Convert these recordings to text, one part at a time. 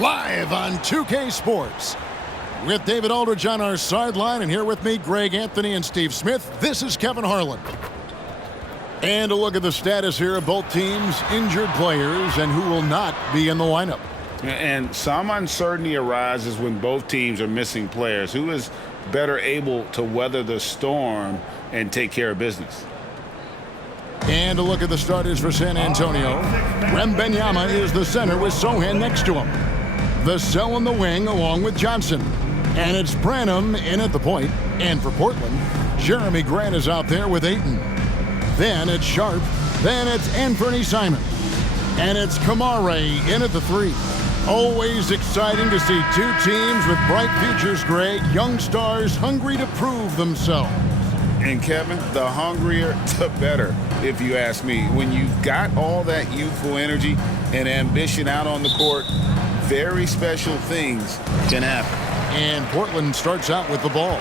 live on 2K Sports. With David Aldridge on our sideline, and here with me, Greg Anthony and Steve Smith, this is Kevin Harlan. And a look at the status here of both teams' injured players and who will not be in the lineup. And some uncertainty arises when both teams are missing players. Who is better able to weather the storm and take care of business? And a look at the starters for San Antonio. Wembanyama is the center with Sohan next to him. Vassell in the wing along with Johnson. And it's Branham in at the point. And for Portland, Jeremy Grant is out there with Ayton. Then it's Sharp. Then it's Anthony Simons. And it's Kamare in at the 3. Always exciting to see two teams with bright futures, Greg. Young stars hungry to prove themselves. And Kevin, the hungrier, the better, if you ask me. When you've got all that youthful energy and ambition out on the court, very special things can happen. And Portland starts out with the ball.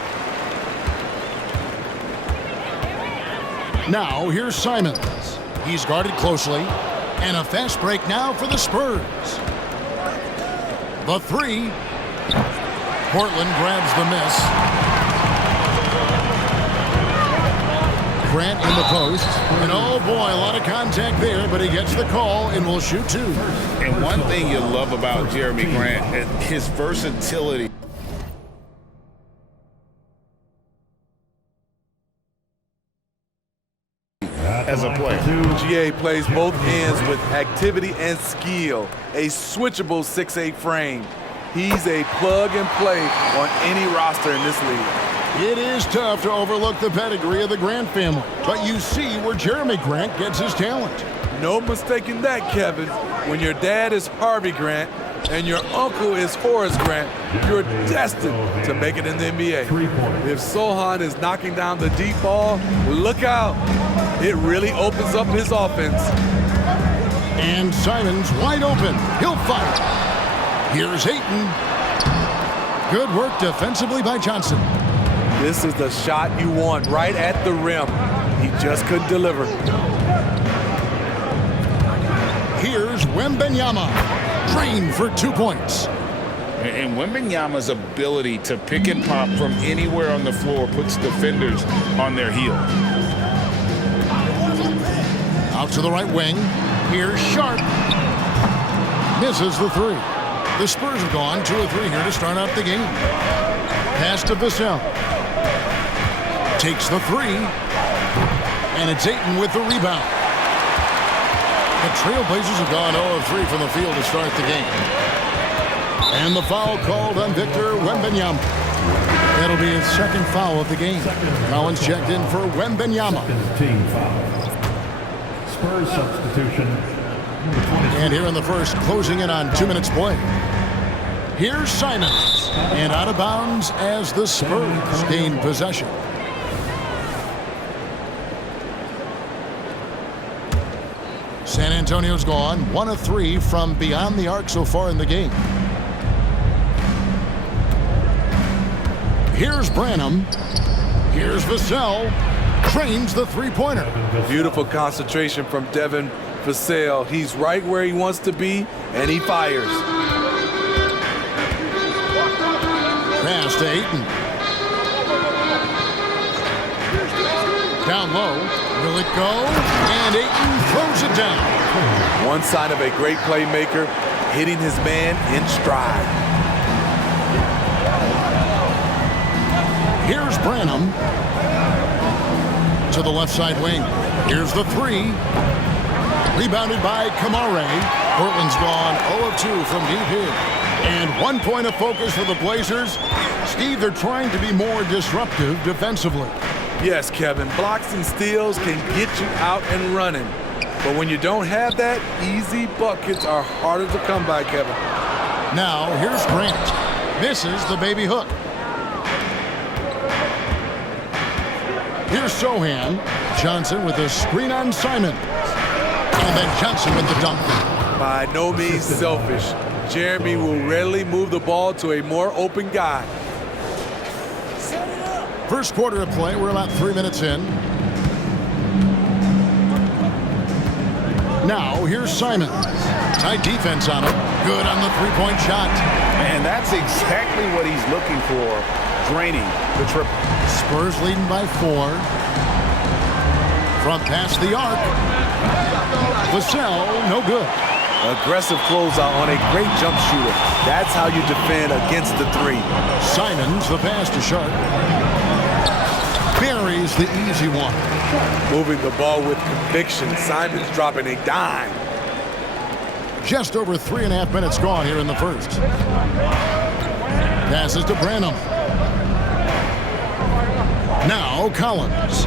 Now here's Simons. He's guarded closely. And a fast break now for the Spurs. The 3. Portland grabs the miss. Grant in the post, and oh boy, a lot of contact there, but he gets the call and will shoot 2. And one thing you love about Jeremy Grant is his versatility. As a player. GA plays both ends with activity and skill, a switchable 6'8" frame. He's a plug and play on any roster in this league. It is tough to overlook the pedigree of the Grant family, but you see where Jeremy Grant gets his talent. No mistaking that, Kevin. When your dad is Harvey Grant and your uncle is Horace Grant, you're destined to make it in the NBA. If Sohan is knocking down the deep ball, look out. It really opens up his offense. And Simons wide open. He'll fire. Here's Ayton. Good work defensively by Johnson. This is the shot you want right at the rim. He just couldn't deliver. Here's Wembanyama. Drained for 2 points. And Wembanyama's ability to pick and pop from anywhere on the floor puts defenders on their heel. Out to the right wing. Here's Sharp. Misses the 3. The Spurs have gone 2 of 3 here to start out the game. Pass to Vassell. Takes the 3. And it's Ayton with the rebound. The Trailblazers have gone 0 of 3 from the field to start the game. And the foul called on Victor Wembanyama. That'll be his second foul of the game. Collins checked in for Wembanyama. Team foul. Spurs substitution. And here in the first, closing in on 2 minutes play. Here's Simons. And out of bounds as the Spurs gain possession. San Antonio's gone 1 of 3 from beyond the arc so far in the game. Here's Branham. Here's Vassell. Trains the three-pointer. Beautiful concentration from Devin Vassell. He's right where he wants to be, and he fires. Pass to Ayton. Down low. Will it go? And Ayton throws it down. One sign of a great playmaker, hitting his man in stride. Here's Branham. To the left side wing. Here's the 3. Rebounded by Kamare. Portland's gone 0 of 2 from deep here. And 1 point of focus for the Blazers. Steve, they're trying to be more disruptive defensively. Yes, Kevin, blocks and steals can get you out and running. But when you don't have that, easy buckets are harder to come by, Kevin. Now, here's Grant. Misses the baby hook. Here's Sohan. Johnson with a screen on Simons. And then Johnson with the dunk. By no means selfish. Jeremy will readily move the ball to a more open guy. First quarter of play, we're about 3 minutes in. Now here's Simon. Tight defense on him. Good on the three-point shot. And that's exactly what he's looking for, draining the triple. Spurs leading by 4. From past the arc. Vassell, no good. Aggressive closeout on a great jump shooter. That's how you defend against the three. Simons, the pass to Sharp. Buries the easy one. Moving the ball with conviction. Simons dropping a dime. Just over 3.5 minutes gone here in the first. Passes to Branham. Now Collins.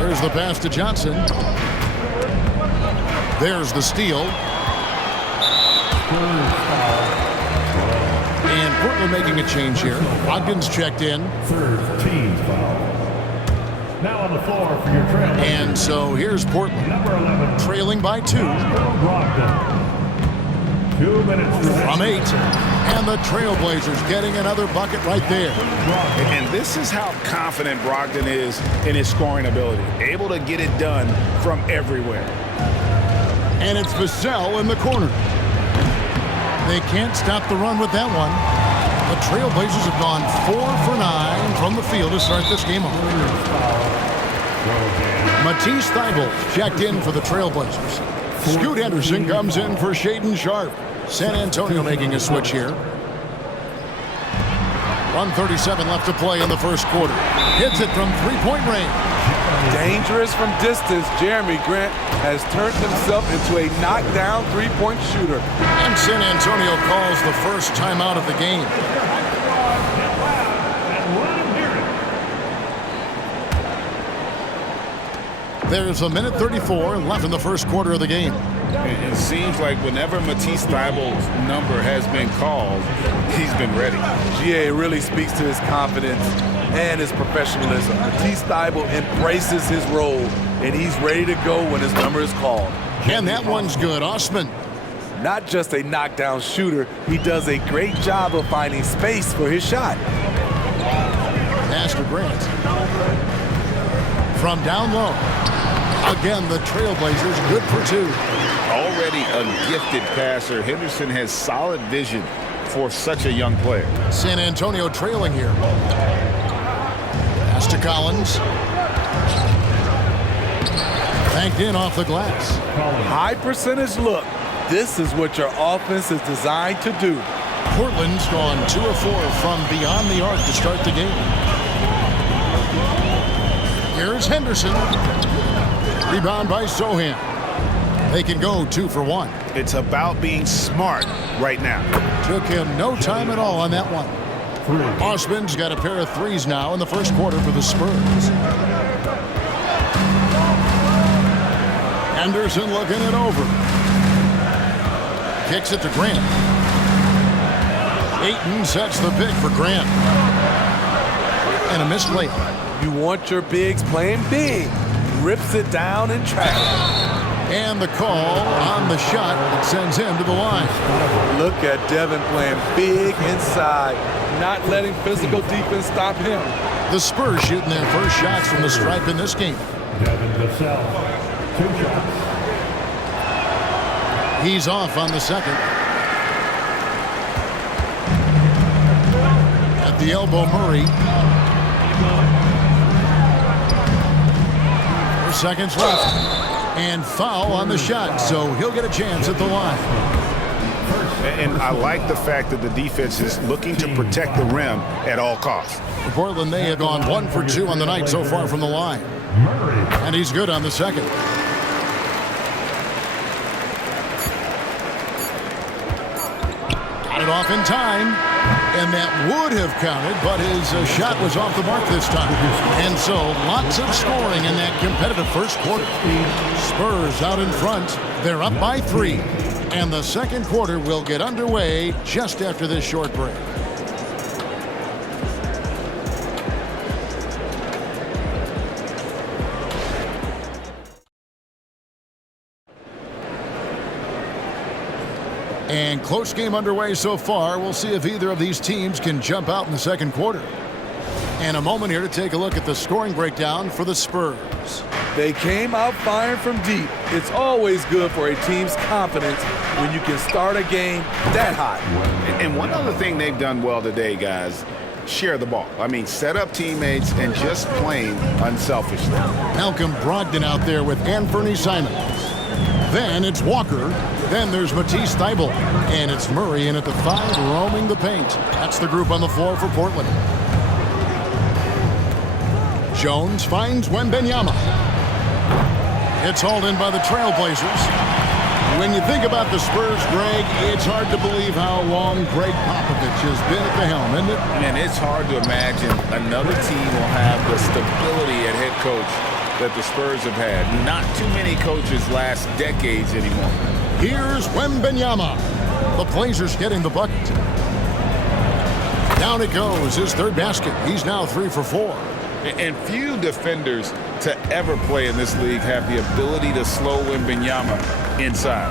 There's the pass to Johnson. There's the steal. And Portland making a change here. Ogden's checked in. Third team foul. Now on the floor for your trail. And so here's Portland. Number 11. Trailing by 2. Brogdon. 2 minutes From 8. And the Trailblazers getting another bucket right there. And this is how confident Brogdon is in his scoring ability. Able to get it done from everywhere. And it's Vassell in the corner. They can't stop the run with that one. The Trailblazers have gone 4 for 9 from the field to start this game off. Matisse Thybulle checked in for the Trailblazers. Scoot Henderson comes in for Shaedon Sharpe. San Antonio making a switch here. 1:37 left to play in the first quarter. Hits it from three-point range. Dangerous from distance. Jeremy Grant has turned himself into a knockdown three-point shooter. And San Antonio calls the first timeout of the game. There's 1:34 left in the first quarter of the game. It seems like whenever Matisse Thybulle's number has been called, he's been ready. GA really speaks to his confidence and his professionalism. Matisse Thybulle embraces his role, and he's ready to go when his number is called. And that one's good. Osman. Not just a knockdown shooter, he does a great job of finding space for his shot. Pass to Grant. From down low. Again, the Trailblazers good for 2. Already a gifted passer, Henderson has solid vision for such a young player. San Antonio trailing here. Pass to Collins. Banked in off the glass. High percentage look. This is what your offense is designed to do. Portland's gone 2 of 4 from beyond the arc to start the game. Here's Henderson. Rebound by Sohan. They can go 2 for 1. It's about being smart right now. Took him no time at all on that one. Osman's got a pair of threes now in the first quarter for the Spurs. Henderson looking it over. Kicks it to Grant. Ayton sets the pick for Grant. And a missed layup. You want your bigs playing big. Rips it down and tracks it. And the call on the shot that sends him to the line. Look at Devin playing big inside, not letting physical defense stop him. The Spurs shooting their first shots from the stripe in this game. Devin Vassell. 2 shots. He's off on the second. At the elbow, Murray. 4 seconds left. And foul on the shot, so he'll get a chance at the line. And I like the fact that the defense is looking to protect the rim at all costs. For Portland, they have gone 1 for 2 on the night so far from the line. And he's good on the second. Got it off in time. And that would have counted, but his shot was off the mark this time. And so lots of scoring in that competitive first quarter. Spurs out in front. They're up by 3. And the second quarter will get underway just after this short break. And close game underway so far. We'll see if either of these teams can jump out in the second quarter. And a moment here to take a look at the scoring breakdown for the Spurs. They came out firing from deep. It's always good for a team's confidence when you can start a game that hot. And one other thing they've done well today, guys, share the ball. I mean, set up teammates and just playing unselfishly. Malcolm Brogdon out there with Anthony Simons. Then it's Walker. Then there's Matisse Thybulle. And it's Murray in at the 5, roaming the paint. That's the group on the floor for Portland. Jones finds Wembanyama. It's hauled in by the Trailblazers. When you think about the Spurs, Greg, it's hard to believe how long Greg Popovich has been at the helm, isn't it? And it's hard to imagine another team will have the stability at head coach that the Spurs have had. Not too many coaches last decades anymore. Here's Wembanyama. The Blazers getting the bucket. Down it goes, his third basket. He's now 3 for 4. And few defenders to ever play in this league have the ability to slow Wembanyama inside.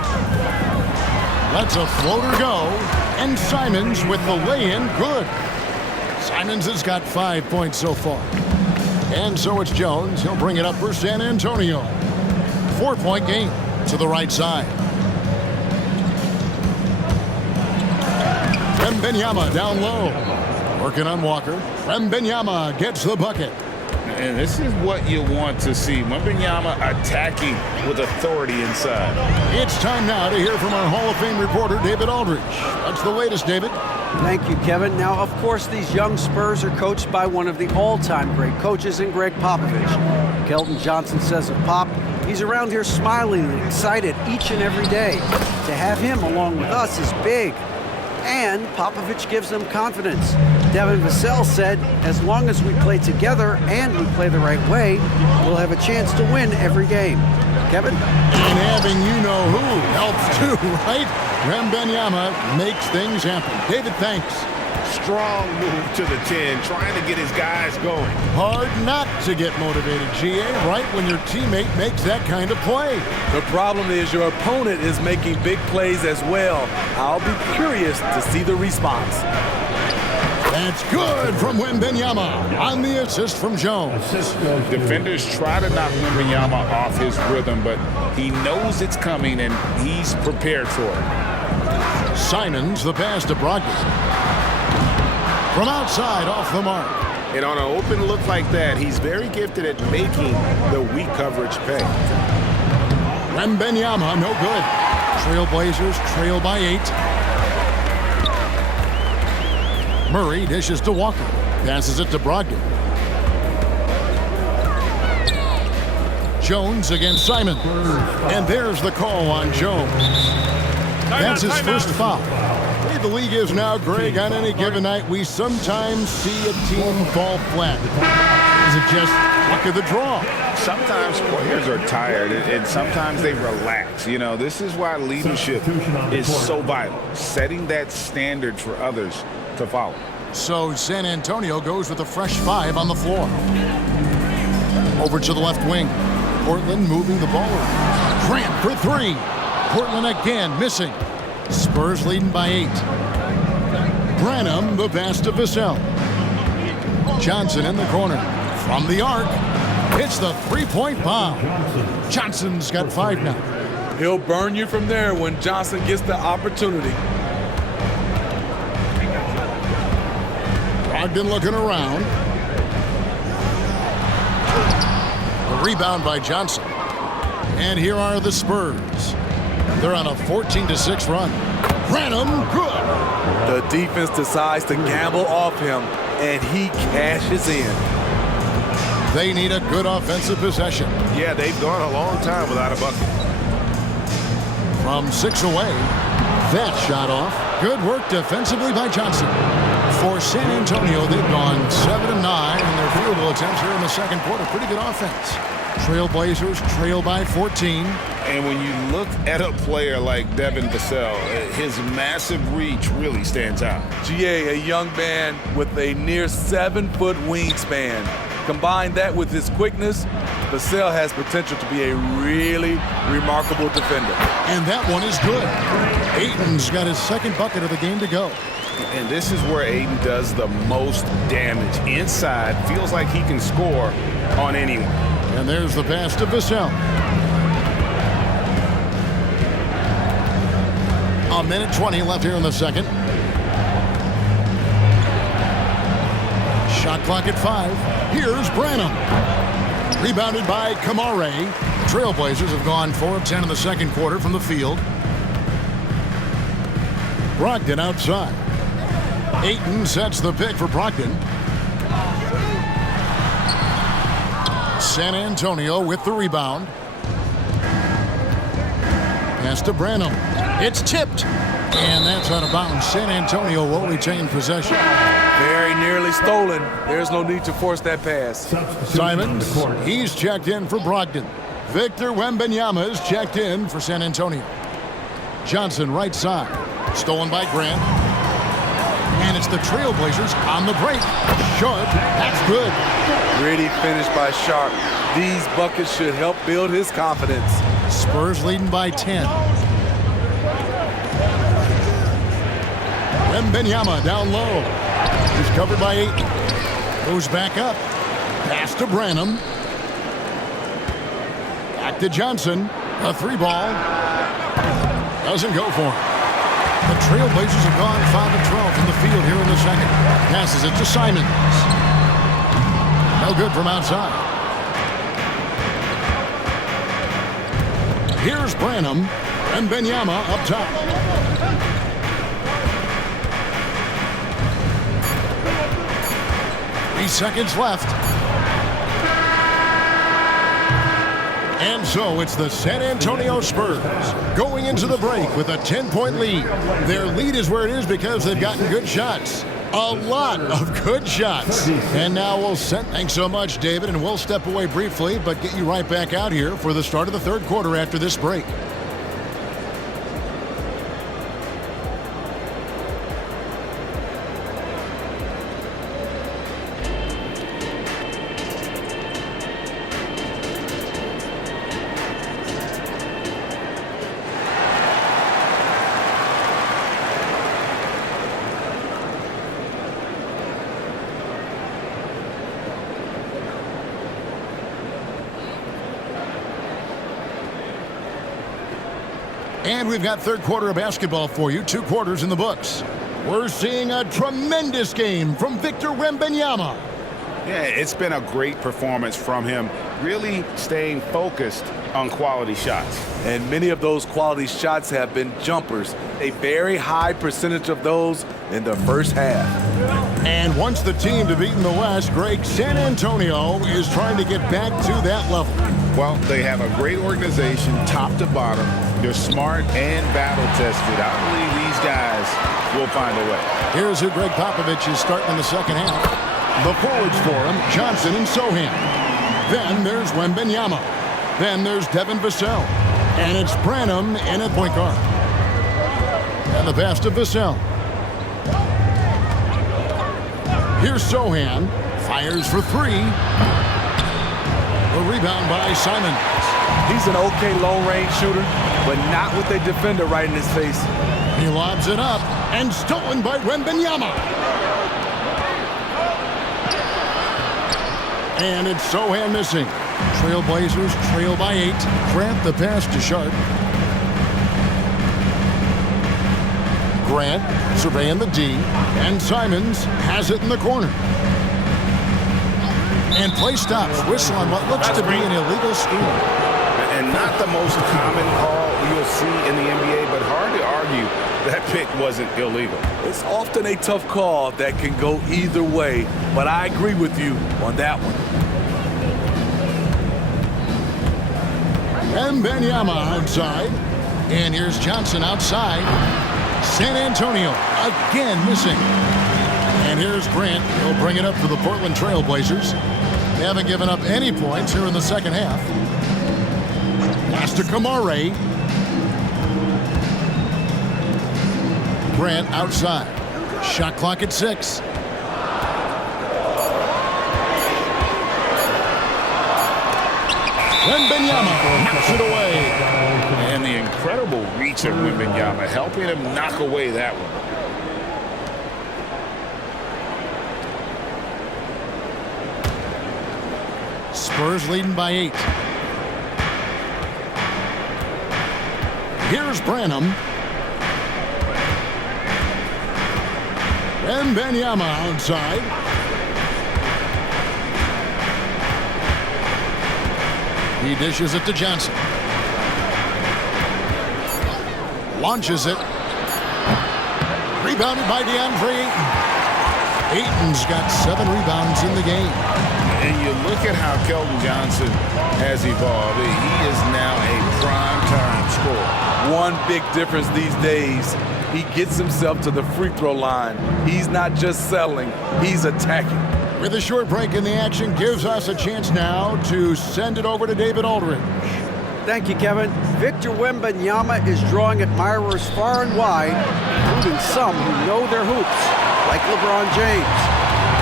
Lets a floater go, and Simons with the lay-in, good. Simons has got 5 points so far. And so it's Jones. He'll bring it up for San Antonio. 4-point game to the right side. Wembanyama down low. Working on Walker. Wembanyama gets the bucket. And this is what you want to see. Wembanyama attacking with authority inside. It's time now to hear from our Hall of Fame reporter, David Aldridge. What's the latest, David? Thank you, Kevin. Now, of course, these young Spurs are coached by one of the all-time great coaches in Greg Popovich. Kelton Johnson says of Pop, he's around here smiling and excited each and every day. To have him along with us is big. And Popovich gives them confidence. Devin Vassell said, as long as we play together and we play the right way, we'll have a chance to win every game. Kevin? And having you-know-who helps too, right? Wembanyama makes things happen. David, thanks. Strong move to the 10, trying to get his guys going. Hard not to get motivated, GA, right when your teammate makes that kind of play. The problem is your opponent is making big plays as well. I'll be curious to see the response. That's good from Wembanyama on the assist from Jones. Defenders try to knock Wembanyama off his rhythm, but he knows it's coming and he's prepared for it. Simons, the pass to Brogdon. From outside, off the mark. And on an open look like that, he's very gifted at making the weak coverage pay. Wembanyama, no good. Trailblazers trail by 8. Murray dishes to Walker. Passes it to Brogdon. Jones against Simon. And there's the call on Jones. That's his first foul. The league is now, Greg, on any given night, we sometimes see a team fall flat. Is it just luck of the draw? Sometimes players are tired and sometimes they relax. You know, this is why leadership is so vital, setting that standard for others to follow. So San Antonio goes with a fresh 5 on the floor. Over to the left wing. Portland moving the ball around. Grant for 3. Portland again missing. Spurs leading by 8. Branham, the pass to Vassell. Johnson in the corner. From the arc, hits the 3-point bomb. Johnson's got 5 now. He'll burn you from there when Johnson gets the opportunity. Brogdon looking around. A rebound by Johnson. And here are the Spurs. They're on a 14-6 run. Branham, good. The defense decides to gamble off him, and he cashes in. They need a good offensive possession. Yeah, they've gone a long time without a bucket. From 6 away, that shot off. Good work defensively by Johnson. For San Antonio, they've gone 7-9 in their field goal attempts here in the second quarter. Pretty good offense. Trailblazers trail by 14. And when you look at a player like Devin Vassell, his massive reach really stands out. GA, a young man with a near 7-foot wingspan. Combine that with his quickness, Vassell has potential to be a really remarkable defender. And that one is good. Ayton's got his second bucket of the game to go. And this is where Aiden does the most damage. Inside, feels like he can score on anyone. And there's the pass to Vassell. A minute 20 left here in the second. Shot clock at 5. Here's Branham. Rebounded by Kamare. Trailblazers have gone 4 of 10 in the second quarter from the field. Brogdon outside. Ayton sets the pick for Brogdon. San Antonio with the rebound. Pass to Branham. It's tipped. And that's out of bounds. San Antonio will retain possession. Very nearly stolen. There's no need to force that pass. Simons, he's checked in for Brogdon. Victor Wembanyama is checked in for San Antonio. Johnson right side. Stolen by Grant. And it's the Trailblazers on the break. Short. That's good. Gritty finish by Sharp. These buckets should help build his confidence. Spurs leading by 10. Wembanyama down low. He's covered by 8. Goes back up. Pass to Branham. Back to Johnson. A 3-ball. Doesn't go for him. The Trailblazers have gone 5 of 12 from the field here in the second. Passes it to Simons. No good from outside. Here's Branham. And Wembanyama up top. Seconds left. And so it's the San Antonio Spurs going into the break with a 10-point lead. Their lead is where it is because they've gotten good shots. A lot of good shots. And now we'll send. Thanks so much, David. And we'll step away briefly, but get you right back out here for the start of the third quarter after this break. And we've got third quarter of basketball for you. 2 quarters in the books. We're seeing a tremendous game from Victor Wembanyama. Yeah, it's been a great performance from him, really staying focused on quality shots. And many of those quality shots have been jumpers. A very high percentage of those in the first half. And once the team to beat in the West, Greg, San Antonio is trying to get back to that level. Well, they have a great organization, top to bottom. They're smart and battle-tested. I believe these guys will find a way. Here's who Greg Popovich is starting in the second half. The forwards for him, Johnson and Sohan. Then there's Wembanyama. Then there's Devin Vassell. And it's Branham in at point guard. And the pass to Vassell. Here's Sohan. Fires for 3. A rebound by Simons. He's an okay long-range shooter, but not with a defender right in his face. He lobs it up, and stolen by Wembanyama. And it's Sohan missing. Trailblazers trail by 8. Grant the pass to Sharp. Grant surveying the D, and Simons has it in the corner. And play stops. Whistle on what looks to be an illegal steal. And not the most common call you'll see in the NBA, but hard to argue that pick wasn't illegal. It's often a tough call that can go either way, but I agree with you on that one. Wembanyama outside. And here's Johnson outside. San Antonio again missing. And here's Grant. He'll bring it up for the Portland Trailblazers. They haven't given up any points here in the second half. Pass to Kamare. Grant outside. Shot clock at 6. Wembanyama knocks it away. And the incredible reach of Wembanyama, helping him knock away that one. Spurs leading by 8. Here's Branham. And Wembanyama outside. He dishes it to Johnson. Launches it. Rebounded by DeAndre Ayton. Ayton's got 7 rebounds in the game. And you look at how Keldon Johnson has evolved. He is now a prime-time scorer. One big difference these days, he gets himself to the free throw line. He's not just settling, he's attacking. With a short break in the action, gives us a chance now to send it over to David Aldridge. Thank you, Kevin. Victor Wembanyama is drawing admirers far and wide, including some who know their hoops, like LeBron James.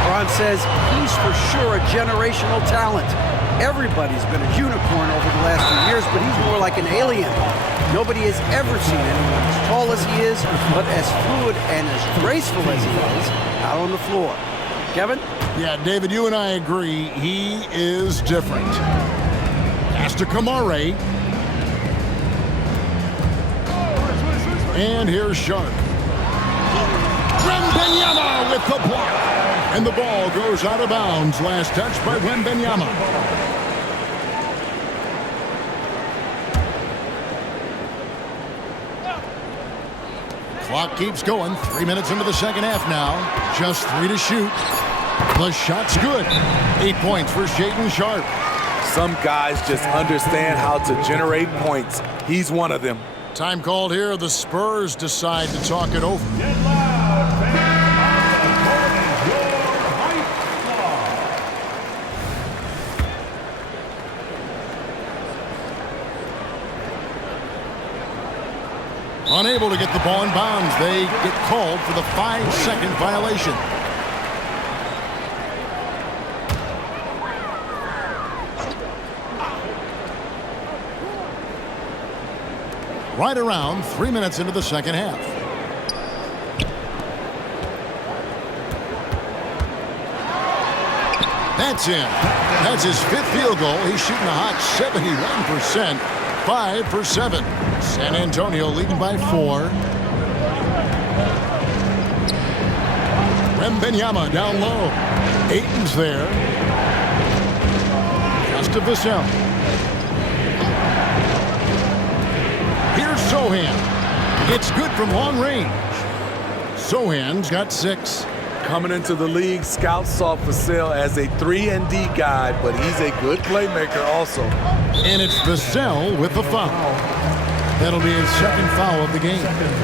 LeBron says he's for sure a generational talent. Everybody's been a unicorn over the last few years, but he's more like an alien. Nobody has ever seen anyone as tall as he is, but as fluid and as graceful as he is out on the floor. Kevin? Yeah, David, you and I agree. He is different. Pass to Kamare. And here's Sharp. Wembanyama with the block. And the ball goes out of bounds. Last touch by Wembanyama. Clock keeps going. 3 minutes into the second half now. Just 3 to shoot. The shot's good. 8 points for Shaedon Sharp. Some guys just understand how to generate points. He's one of them. Time called here. The Spurs decide to talk it over. Get loud, fans. On the court is your hype squad. Unable to get the ball in bounds. They get called for the 5-second violation. Right around 3 minutes into the second half. That's in. That's his 5th field goal. He's shooting a hot 71%. 5 for 7. San Antonio leading by 4. Wembanyama down low. Ayton's there. Just to Vassell. Here's Sohan. It's good from long range. Sohan's got 6. Coming into the league, scouts saw Vassell as a 3-and-D guy, but he's a good playmaker also. And it's Vassell with the foul. That'll be his 2nd foul of the game.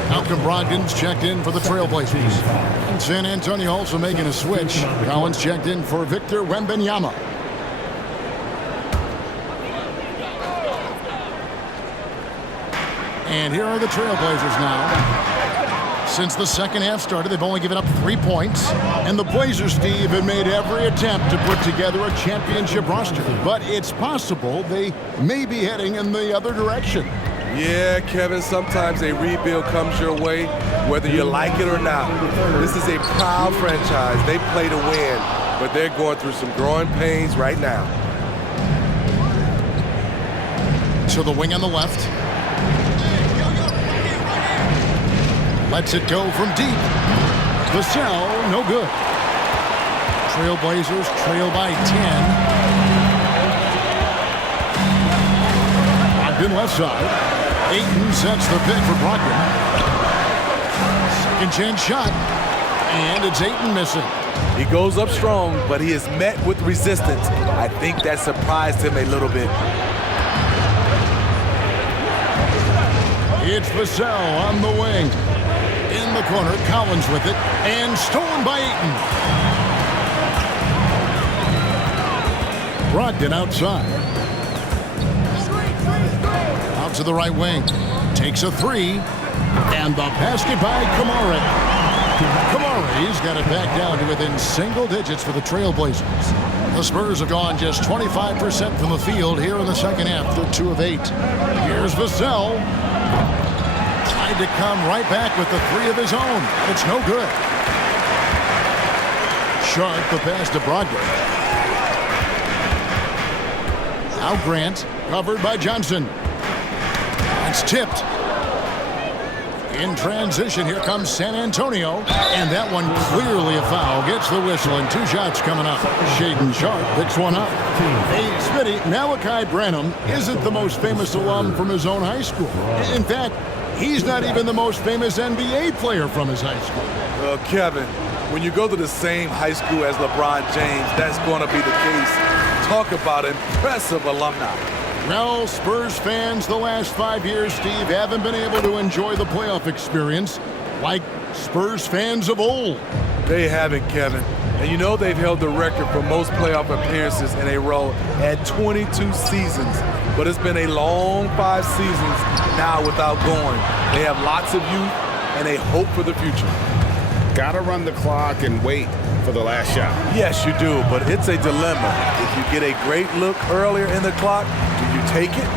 Malcolm Brogdon's checked in for the Trailblazers. And San Antonio also making a switch. Collins checked in for Victor Wembanyama. And here are the Trailblazers now. Since the second half started, they've only given up 3 points. And the Blazers, Steve, have made every attempt to put together a championship roster. But it's possible they may be heading in the other direction. Yeah, Kevin, sometimes a rebuild comes your way, whether you like it or not. This is a proud franchise. They play to win, but they're going through some growing pains right now. To the wing on the left. Lets it go from deep. Vassell, no good. Trailblazers trail by 10. Brogdon left side. Ayton sets the pick for Brogdon. Second chance shot. And it's Ayton missing. He goes up strong, but he is met with resistance. I think that surprised him a little bit. It's Vassell on the wing. In the corner, Collins with it, and stolen by Ayton. Brogdon outside. Out to the right wing. Takes a 3. And the basket by Kamare. Kamare's got it back down to within single digits for the Trailblazers. The Spurs have gone just 25% from the field here in the second half. They're 2 of 8. Here's Vassell. To come right back with the 3 of his own. It's no good. Sharp the pass to Brogdon. Now Grant, covered by Johnson. It's tipped. In transition, here comes San Antonio. And that one clearly a foul. Gets the whistle, and 2 shots coming up. Shaden Sharp picks one up. Hey, Smitty, Malachi Branham isn't the most famous alum from his own high school. In fact, he's not even the most famous NBA player from his high school. Well, Kevin, when you go to the same high school as LeBron James, that's going to be the case. Talk about impressive alumni. Well, Spurs fans the last 5 years, Steve, haven't been able to enjoy the playoff experience like Spurs fans of old. They haven't, Kevin. And you know they've held the record for most playoff appearances in a row at 22 seasons. But it's been a long 5 seasons now without going. They have lots of youth and a hope for the future. Gotta run the clock and wait for the last shot. Yes, you do, but it's a dilemma. If you get a great look earlier in the clock, do you take it?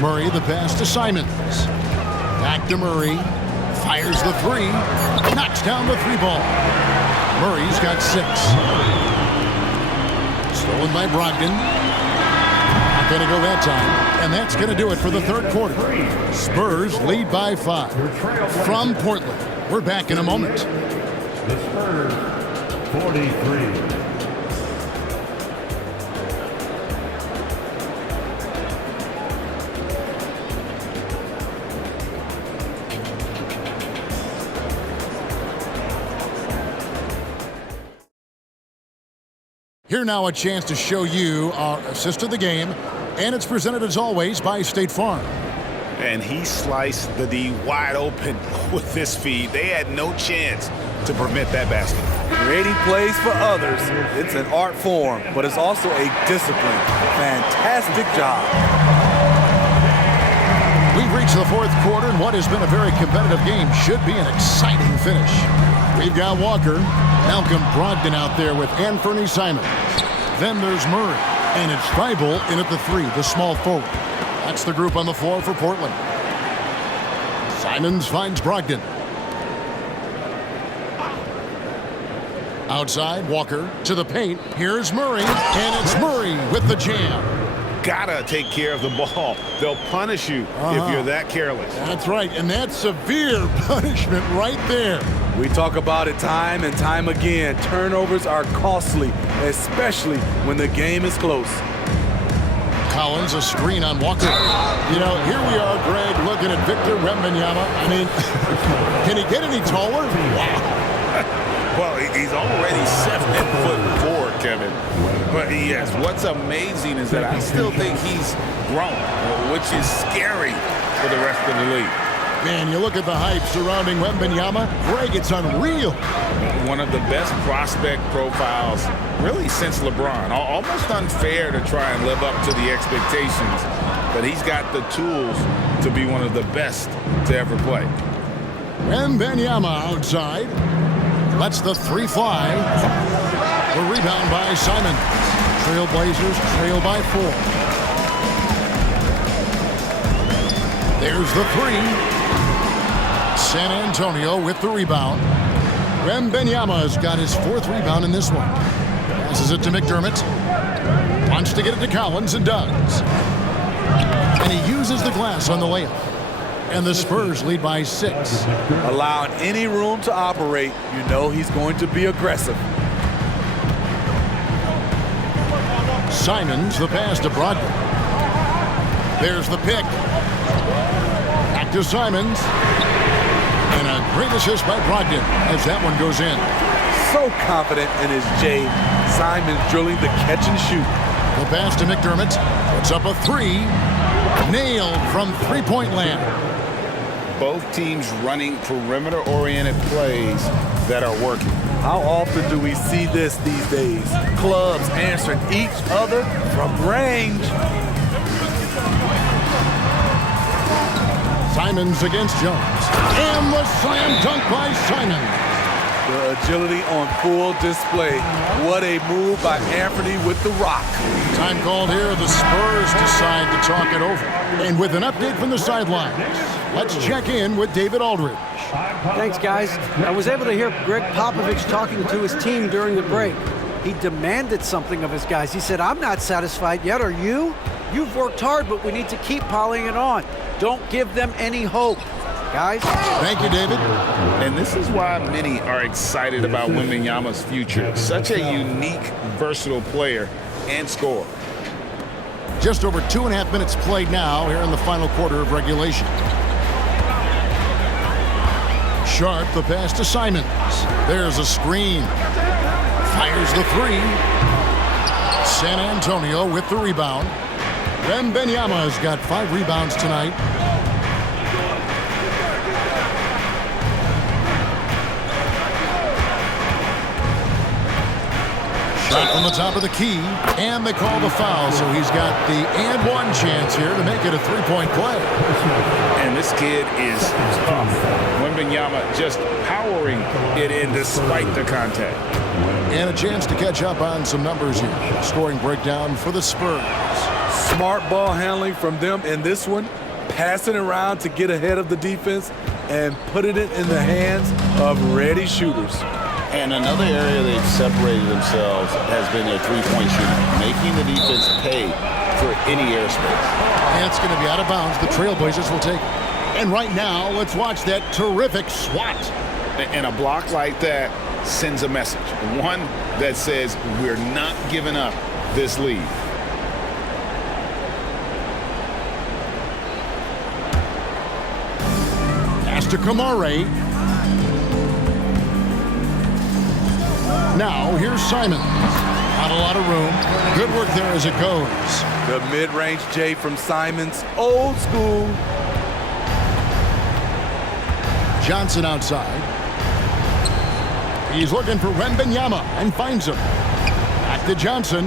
Murray, the pass to Simons. Back to Murray. Fires the 3. Knocks down the 3 ball. Murray's got 6. Stolen by Brogdon. Not going to go that time. And that's going to do it for the 3rd quarter. Spurs lead by 5. From Portland, we're back in a moment. The Spurs, 43. Here now a chance to show you our assist of the game, and it's presented as always by State Farm. And he sliced the D wide open with this feed. They had no chance to prevent that basket. Creating plays for others, it's an art form, but it's also a discipline. Fantastic job. We've reached the 4th quarter, and what has been a very competitive game should be an exciting finish. We've got Walker, Malcolm Brogdon out there with Anthony Simons. Then there's Murray, and it's Thibault in at the 3, the small forward. That's the group on the floor for Portland. Simons finds Brogdon. Outside, Walker to the paint. Here's Murray, and it's Murray with the jam. Gotta take care of the ball. They'll punish you if you're that careless. That's right, and that's severe punishment right there. We talk about it time and time again. Turnovers are costly, especially when the game is close. Collins, a screen on Walker. You know, here we are, Greg, looking at Victor Wembanyama. I mean, can he get any taller? Wow. Well, he's already 7'4", Kevin. But yes, what's amazing is that I still think he's grown, which is scary for the rest of the league. Man, you look at the hype surrounding Wembanyama. Greg, it's unreal. One of the best prospect profiles really since LeBron. Almost unfair to try and live up to the expectations, but he's got the tools to be one of the best to ever play. Wembanyama outside. Lets the 3 fly. The rebound by Simons. Trailblazers trail by 4. There's the 3. San Antonio with the rebound. Wembanyama's got his 4th rebound in this one. Passes it to McDermott. Wants to get it to Collins and does. And he uses the glass on the layup. And the Spurs lead by 6. Allowing any room to operate, you know he's going to be aggressive. Simons, the pass to Brogdon. There's the pick. Back to Simons. And a great assist by Brogdon as that one goes in. So confident in his J. Simons drilling the catch and shoot. The pass to McDermott. Puts up a 3. Nailed from three-point land. Both teams running perimeter-oriented plays that are working. How often do we see this these days? Clubs answering each other from range. Simons against Jones. And the slam dunk by Simons. The agility on full display. What a move by Anthony with the rock. Time called here. The Spurs decide to talk it over. And with an update from the sidelines, let's check in with David Aldridge. Thanks, guys. I was able to hear Greg Popovich talking to his team during the break. He demanded something of his guys. He said, I'm not satisfied yet, are you? You've worked hard, but we need to keep piling it on. Don't give them any hope. Guys? Thank you, David. And this is why many are excited about Wembanyama's future. Such a unique, versatile player and scorer. Just over 2.5 minutes played now here in the final quarter of regulation. Sharp, the pass to Simons. There's a screen. Fires the three. San Antonio with the rebound. Wembanyama has got 5 rebounds tonight. Shot from the top of the key, and they call the foul, so he's got the and one chance here to make it a 3-point play. And this kid is tough. Wembanyama just powering it in despite the contact. And a chance to catch up on some numbers here. Scoring breakdown for the Spurs. Smart ball handling from them in this one, passing around to get ahead of the defense and putting it in the hands of ready shooters. And another area they've separated themselves has been their three-point shooting, making the defense pay for any airspace. And it's going to be out of bounds. The Trailblazers will take it. And right now, let's watch that terrific swat. And a block like that sends a message, one that says we're not giving up this lead. Pass to Kamare. Now, here's Simons. Not a lot of room. Good work there as it goes. The mid-range J from Simons, old school. Johnson outside. He's looking for Wembanyama and finds him. Back to Johnson.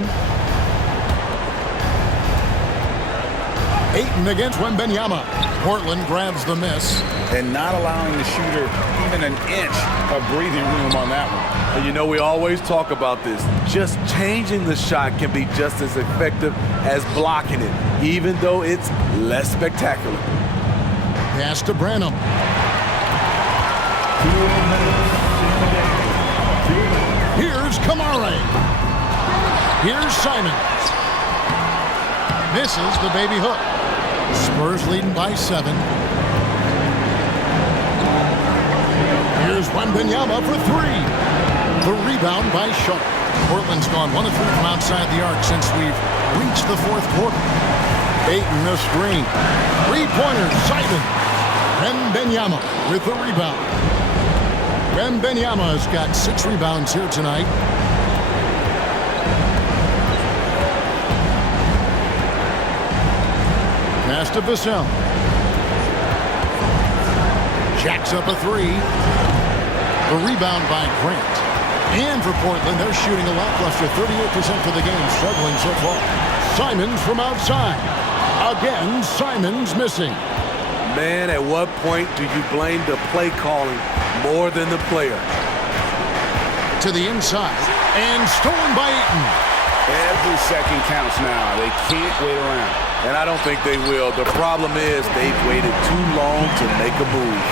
Ayton against Wembanyama. Portland grabs the miss. And not allowing the shooter even an inch of breathing room on that one. And you know, we always talk about this. Just changing the shot can be just as effective as blocking it, even though it's less spectacular. Pass to Branham. Here's Kamare. Here's Simons. Misses the baby hook. Spurs leading by 7. Here's Wembanyama for 3. The rebound by Sharp. Portland's gone 1 of 3 from outside the arc since we've reached the 4th quarter. Ayton the screen. 3-pointer, Simons. Wembanyama with the rebound. Wembanyama has got 6 rebounds here tonight. Pass to Vassell. Jacks up a 3. The rebound by Grant. And for Portland, they're shooting a lackluster 38% for the game, struggling so far. Simons from outside. Again, Simons missing. Man, at what point do you blame the play calling more than the player? To the inside. And stolen by Ayton. Every second counts now. They can't wait around. And I don't think they will. The problem is they've waited too long to make a move.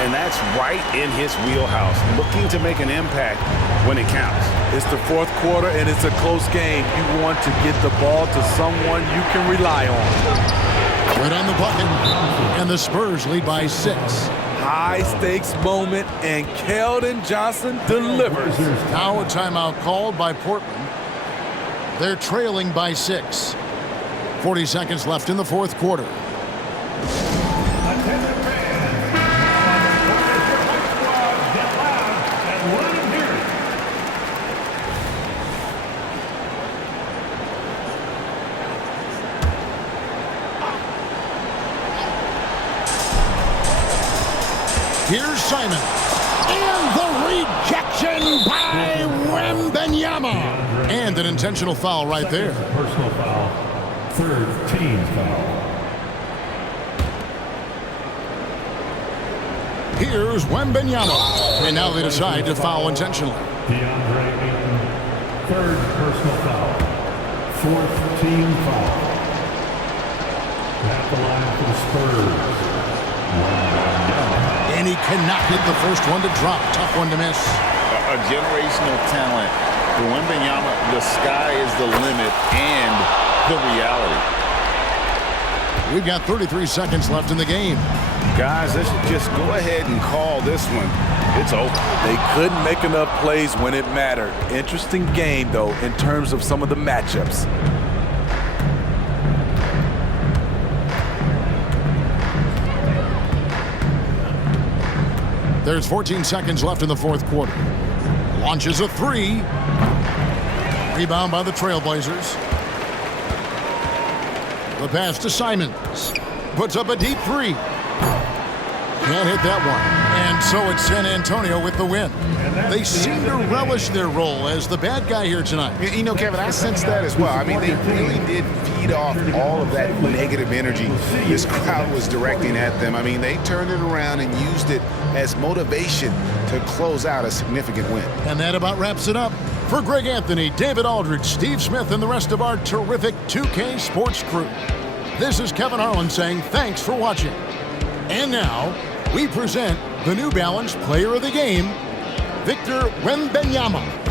And that's right in his wheelhouse, looking to make an impact when it counts. It's the 4th quarter, and it's a close game. You want to get the ball to someone you can rely on. Right on the bucket, and the Spurs lead by 6. High-stakes moment, and Keldon Johnson delivers. Now a timeout called by Portland. They're trailing by 6. 40 seconds left in the 4th quarter. Here's Simon. And the rejection by Wembanyama. And an intentional foul right there. Personal foul. 3rd team foul. Here's Wembanyama. And now they decide to foul intentionally. DeAndre Ayton, 3rd personal foul. 4th team foul. At the line for the Spurs. And he cannot hit the first one to drop. Tough one to miss. A generational talent For Wembanyama, the sky is the limit and the reality. We've got 33 seconds left in the game. Guys, let's just go ahead and call this one. It's over. They couldn't make enough plays when it mattered. Interesting game, though, in terms of some of the matchups. There's 14 seconds left in the fourth quarter. Launches a three. Rebound by the Trailblazers. The pass to Simons. Puts up a deep three. Can't hit that one. And so it's San Antonio with the win. They seem to relish their role as the bad guy here tonight. You know, Kevin, I sense that as well. I mean, they really did feed off all of that negative energy this crowd was directing at them. I mean, they turned it around and used it as motivation to close out a significant win. And that about wraps it up. For Greg Anthony, David Aldridge, Steve Smith, and the rest of our terrific 2K Sports crew, this is Kevin Harlan saying thanks for watching. And now, we present the New Balance Player of the Game, Victor Wembanyama.